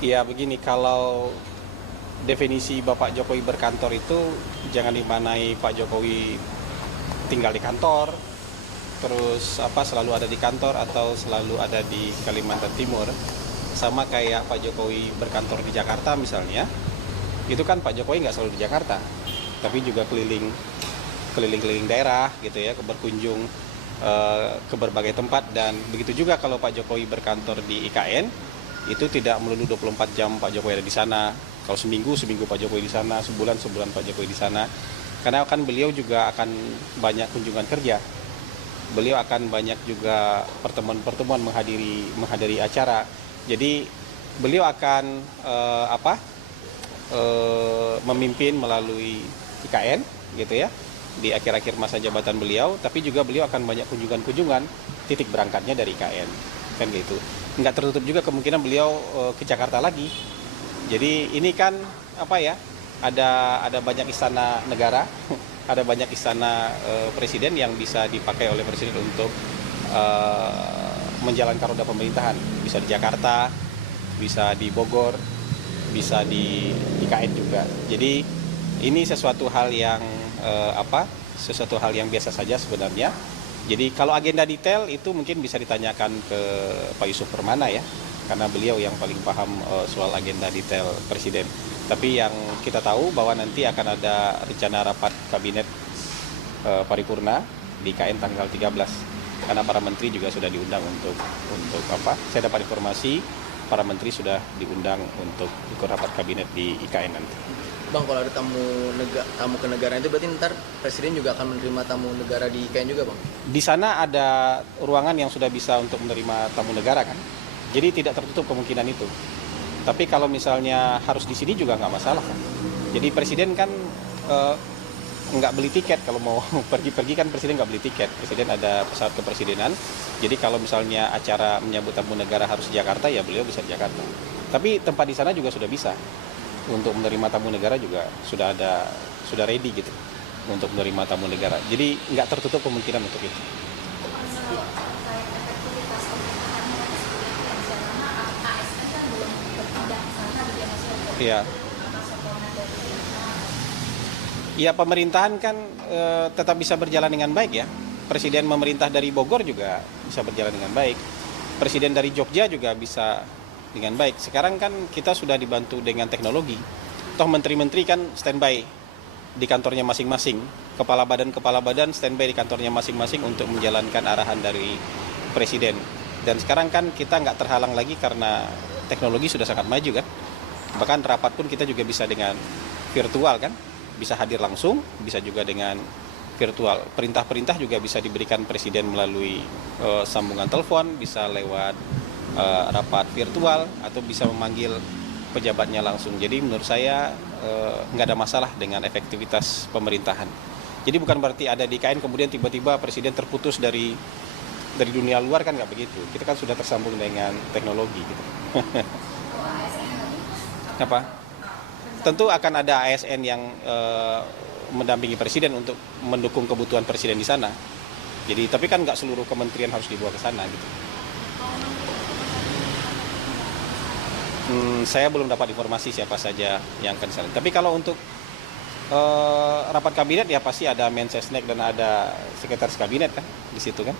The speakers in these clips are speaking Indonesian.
Ya begini, kalau definisi Bapak Jokowi berkantor itu jangan dimanai Pak Jokowi tinggal di kantor, terus selalu ada di kantor atau selalu ada di Kalimantan Timur. Sama kayak Pak Jokowi berkantor di Jakarta misalnya, itu kan Pak Jokowi nggak selalu di Jakarta, tapi juga keliling daerah gitu ya, berkunjung ke berbagai tempat. Dan begitu juga kalau Pak Jokowi berkantor di IKN, itu tidak melulu 24 jam Pak Jokowi ada di sana. Kalau seminggu Pak Jokowi di sana, sebulan Pak Jokowi di sana. Karena kan beliau juga akan banyak kunjungan kerja. Beliau akan banyak juga pertemuan-pertemuan menghadiri acara. Jadi beliau akan memimpin melalui IKN gitu ya di akhir-akhir masa jabatan beliau, tapi juga beliau akan banyak kunjungan-kunjungan, titik berangkatnya dari IKN kan gitu. Nggak tertutup juga kemungkinan beliau ke Jakarta lagi. Jadi ini kan ada banyak istana negara, ada banyak istana presiden yang bisa dipakai oleh presiden untuk menjalankan roda pemerintahan. Bisa di Jakarta, bisa di Bogor, bisa di IKN juga. Jadi ini sesuatu hal yang biasa saja sebenarnya. Jadi kalau agenda detail itu mungkin bisa ditanyakan ke Pak Yusuf Permana ya, karena beliau yang paling paham soal agenda detail presiden. Tapi yang kita tahu bahwa nanti akan ada rencana rapat kabinet paripurna di IKN tanggal 13. Karena para menteri juga sudah diundang untuk saya dapat informasi para menteri sudah diundang untuk ikut rapat kabinet di IKN nanti. Bang, kalau ada tamu ke negara itu berarti ntar presiden juga akan menerima tamu negara di IKN juga, Bang? Di sana ada ruangan yang sudah bisa untuk menerima tamu negara kan. Jadi tidak tertutup kemungkinan itu. Tapi kalau misalnya harus di sini juga nggak masalah kan. Jadi presiden kan nggak beli tiket kalau mau pergi-pergi kan, presiden nggak beli tiket. Presiden ada pesawat kepresidenan. Jadi kalau misalnya acara menyambut tamu negara harus di Jakarta, ya beliau bisa di Jakarta. Tapi tempat di sana juga sudah bisa. Untuk menerima tamu negara juga sudah ready gitu untuk menerima tamu negara. Jadi nggak tertutup kemungkinan untuk itu. Iya. Ya pemerintahan kan tetap bisa berjalan dengan baik ya. Presiden memerintah dari Bogor juga bisa berjalan dengan baik. Presiden dari Jogja juga bisa dengan baik. Sekarang kan kita sudah dibantu dengan teknologi. Toh menteri-menteri kan standby di kantornya masing-masing. Kepala badan standby di kantornya masing-masing untuk menjalankan arahan dari presiden. Dan sekarang kan kita nggak terhalang lagi karena teknologi sudah sangat maju kan. Bahkan rapat pun kita juga bisa dengan virtual kan. Bisa hadir langsung, bisa juga dengan virtual. Perintah-perintah juga bisa diberikan presiden melalui sambungan telepon, bisa lewat rapat virtual, atau bisa memanggil pejabatnya langsung. Jadi menurut saya nggak ada masalah dengan efektivitas pemerintahan. Jadi bukan berarti ada di IKN kemudian tiba-tiba presiden terputus dari dunia luar, kan nggak begitu. Kita kan sudah tersambung dengan teknologi gitu. Apa? Tentu akan ada ASN yang mendampingi presiden untuk mendukung kebutuhan presiden di sana. Jadi tapi kan nggak seluruh kementerian harus dibawa ke sana gitu. Saya belum dapat informasi siapa saja yang akan sana. Tapi kalau untuk rapat kabinet ya pasti ada Mensesnek dan ada sekretaris kabinet kan di situ kan,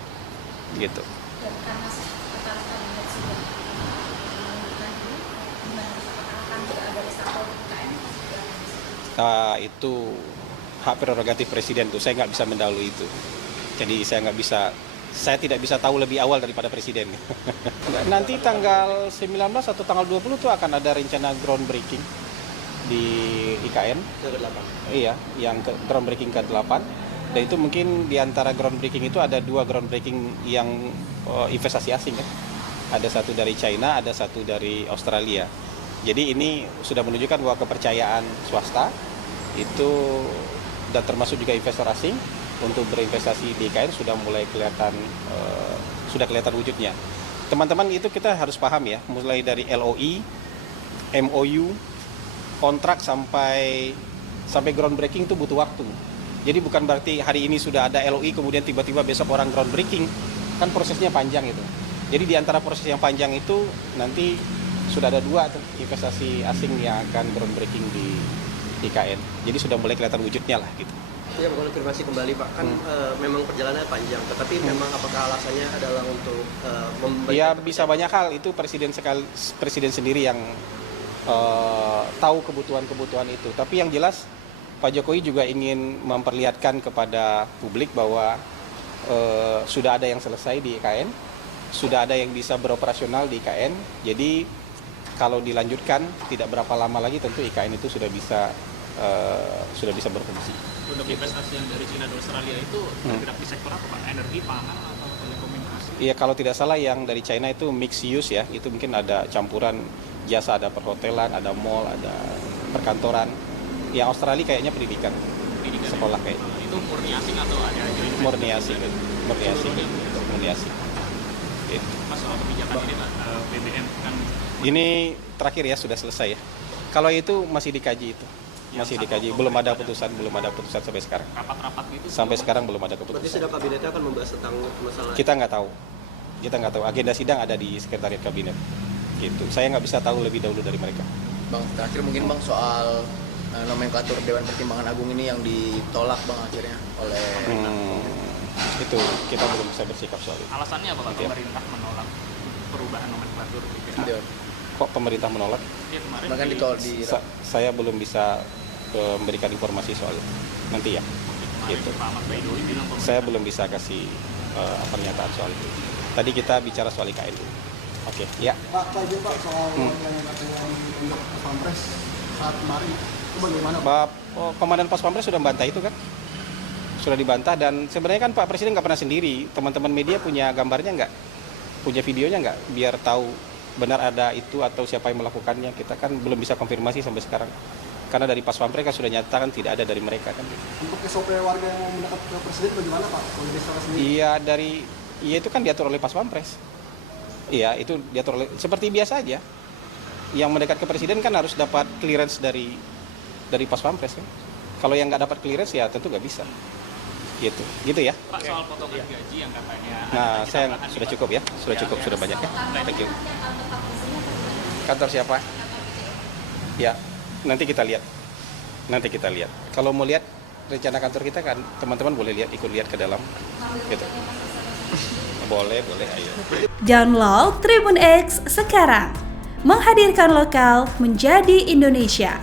gitu. Itu hak prerogatif presiden tuh, saya nggak bisa mendahului itu. Jadi saya tidak bisa tahu lebih awal daripada presiden. Nanti tanggal 19 atau tanggal 20 tuh akan ada rencana groundbreaking di IKN. Ke-8. Iya, yang groundbreaking ke-8. Dan itu mungkin di antara groundbreaking itu ada 2 groundbreaking yang investasi asing kan. Ada satu dari China, ada satu dari Australia. Jadi ini sudah menunjukkan bahwa kepercayaan swasta itu dan termasuk juga investor asing untuk berinvestasi di IKN sudah mulai kelihatan wujudnya. Teman-teman, itu kita harus paham ya, mulai dari LOI, MOU, kontrak sampai groundbreaking itu butuh waktu. Jadi bukan berarti hari ini sudah ada LOI kemudian tiba-tiba besok orang groundbreaking, kan prosesnya panjang itu. Jadi di antara proses yang panjang itu nanti sudah ada 2 tuh investasi asing yang akan groundbreaking di IKN. Jadi sudah mulai kelihatan wujudnya lah gitu. Ya, konfirmasi kembali Pak, kan memang perjalanannya panjang, tetapi memang apakah alasannya adalah untuk Ya memberikan bisa banyak hal, itu presiden sendiri yang tahu kebutuhan itu. Tapi yang jelas Pak Jokowi juga ingin memperlihatkan kepada publik bahwa sudah ada yang selesai di IKN, sudah ada yang bisa beroperasional di IKN. Jadi kalau dilanjutkan tidak berapa lama lagi tentu IKN itu sudah bisa berfungsi. Untuk investasi yang dari China dan Australia itu bergerak di sektor apa Pak? Energi, pangan, atau telekomunikasi? Iya, kalau tidak salah yang dari China itu mixed use ya, itu mungkin ada campuran jasa, ada perhotelan, ada mall, ada perkantoran. Yang Australia kayaknya pendidikan sekolah kayak. Itu murni asing atau ada joint venture? Murni asing. Gitu. Mas, soal kebijakan ini Pak, BBM kan Ini terakhir ya, sudah selesai ya. Kalau itu masih dikaji itu. Masih dikaji, belum ada putusan sampai sekarang. rapat-rapat gitu. Sampai sekarang belum ada berarti keputusan. sidang kabinetnya akan membahas tentang masalah Kita nggak tahu. Agenda sidang ada di sekretariat kabinet. Gitu. Saya nggak bisa tahu lebih dahulu dari mereka. Bang, terakhir mungkin Bang soal nomenklatur Dewan Pertimbangan Agung ini yang ditolak Bang akhirnya oleh Itu kita belum bisa bersikap soal itu. Alasannya apa Pak, Iya. pemerintah menolak perubahan nomenklatur BPH? Dewan. Kok pemerintah menolak? Ya, kemarin Bahkan ditolak di Saya belum bisa memberikan informasi soal itu. Nanti ya. kemarin Gitu. Pak Ahmad Baidowi bilang pemerintah Saya belum bisa kasih pernyataan soal itu. Tadi kita bicara soal IKN dulu. Oke, ya. Pak soal yang katanya di Pampres saat kemarin itu bagaimana Pak? Komandan Pas Pampres sudah membantah itu kan? Sudah dibantah dan sebenarnya kan Pak Presiden nggak pernah sendiri. Teman-teman media punya gambarnya nggak? Punya videonya nggak? Biar tahu benar ada itu atau siapa yang melakukannya. Kita kan belum bisa konfirmasi sampai sekarang. Karena dari Pas Pampres kan sudah nyatakan tidak ada dari mereka kan. Untuk SOP warga yang mendekat ke Presiden bagaimana Pak? Kalau di sana sendiri? Iya itu kan diatur oleh Pas Pampres. Iya itu diatur oleh seperti biasa aja. Yang mendekat ke Presiden kan harus dapat clearance dari Pas Pampres kan. Kalau yang nggak dapat clearance ya tentu nggak bisa. Gitu ya. Pak, soal potongan gaji yang katanya Nah, ada saya tambahan sudah nih, Pak. cukup ya, sudah banyak ya. Thank you. Kantor siapa? Ya, nanti kita lihat. Kalau mau lihat rencana kantor kita kan, teman-teman boleh ikut lihat ke dalam. Gitu. Boleh, ayo. Download Tribun X sekarang. Menghadirkan lokal menjadi Indonesia.